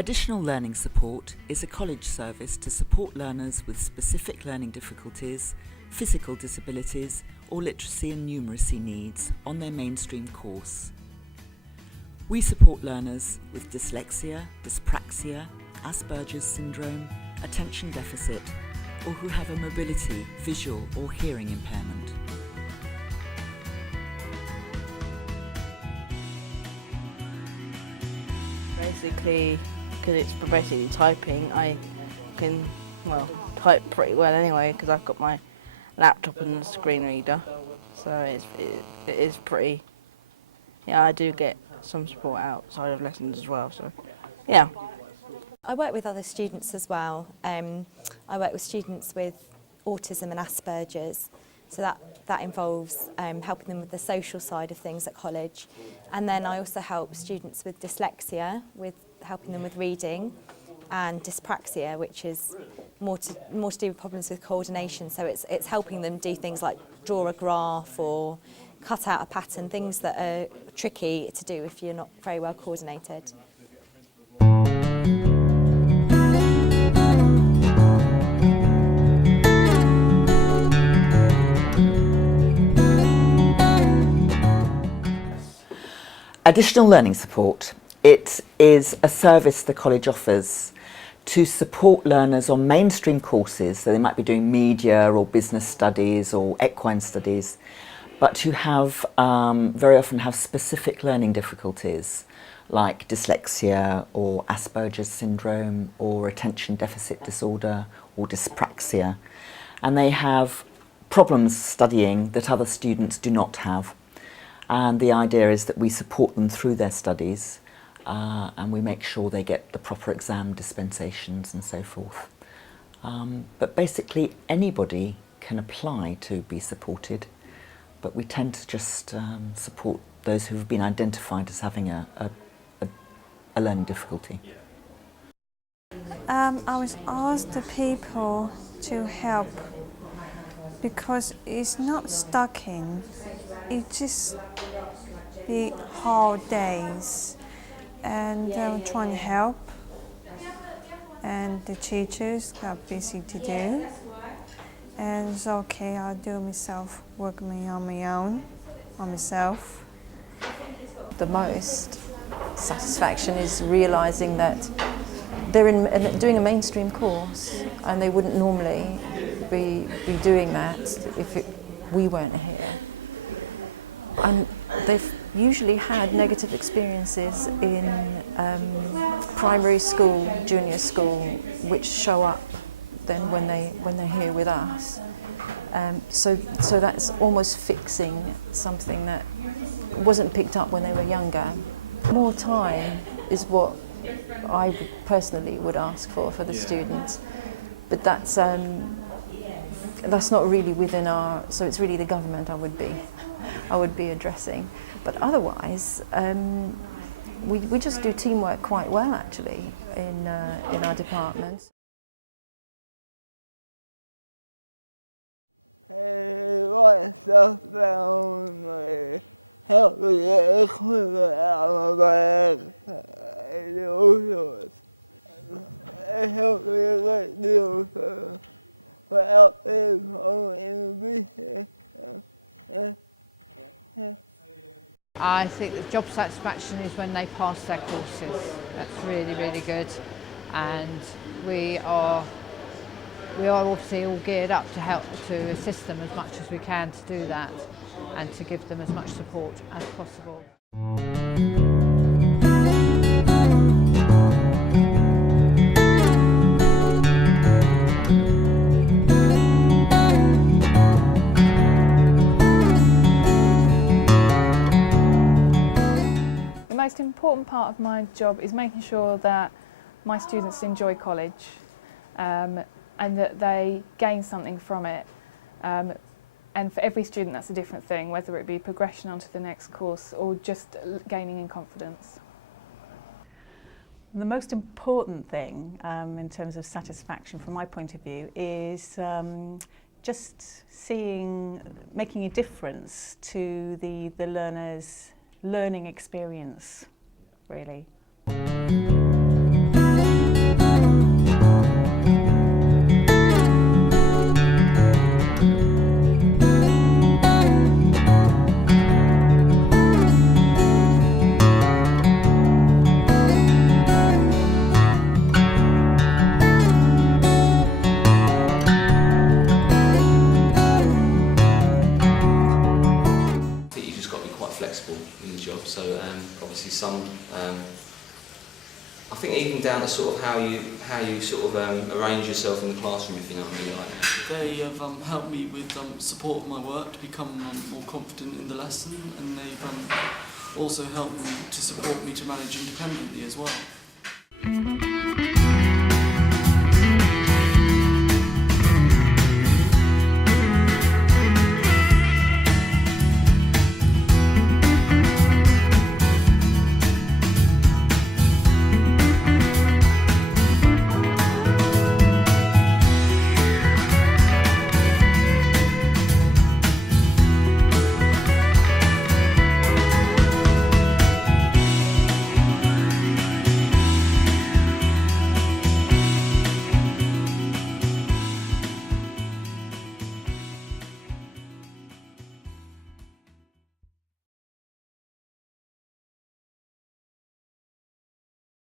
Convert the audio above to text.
Additional learning support is a college service to support learners with specific learning difficulties, physical disabilities, or literacy and numeracy needs on their mainstream course. We support learners with dyslexia, dyspraxia, Asperger's syndrome, attention deficit, or who have a mobility, visual or hearing impairment. Basically, because it's basically typing, I can, well, type pretty well anyway because I've got my laptop and screen reader, so it is pretty, yeah, I do get some support outside of lessons as well, so yeah. I work with other students as well. I work with students with autism and Asperger's, so that involves helping them with the social side of things at college. And then I also help students with dyslexia, with helping them with reading, and dyspraxia, which is more to do with problems with coordination. So it's helping them do things like draw a graph or cut out a pattern, things that are tricky to do if you're not very well coordinated. Additional learning support. It is a service the college offers to support learners on mainstream courses, so they might be doing media or business studies or equine studies, but who have very often have specific learning difficulties like dyslexia or Asperger's syndrome or attention deficit disorder or dyspraxia, and they have problems studying that other students do not have. And the idea is that we support them through their studies and we make sure they get the proper exam dispensations and so forth. But basically anybody can apply to be supported, but we tend to just support those who have been identified as having a learning difficulty. I was asked the people to help because it's not stuck in. It just be hard days, and I'm trying to help, and the teachers got busy to do, and it's okay, I'll do it myself, work on my own, on myself. The most satisfaction is realising that they're doing a mainstream course and they wouldn't normally be doing that if we weren't here. And they've usually had negative experiences in primary school, junior school, which show up then when they're here with us. So that's almost fixing something that wasn't picked up when they were younger. More time is what I personally would ask for the students, but that's not really within our. So it's really the government I would be addressing. But otherwise, we just do teamwork quite well actually in our department. I think the job satisfaction is when they pass their courses. That's really, really good, and we are obviously all geared up to help to assist them as much as we can to do that, and to give them as much support as possible. The most important part of my job is making sure that my students enjoy college and that they gain something from it. And for every student that's a different thing, whether it be progression onto the next course or just gaining in confidence. The most important thing in terms of satisfaction from my point of view is just making a difference to the learner's learning experience, really. think even down to sort of how you sort of arrange yourself in the classroom, if you know what I mean. Like. They have helped me with support of my work to become more confident in the lesson, and they've also helped me to support me to manage independently as well.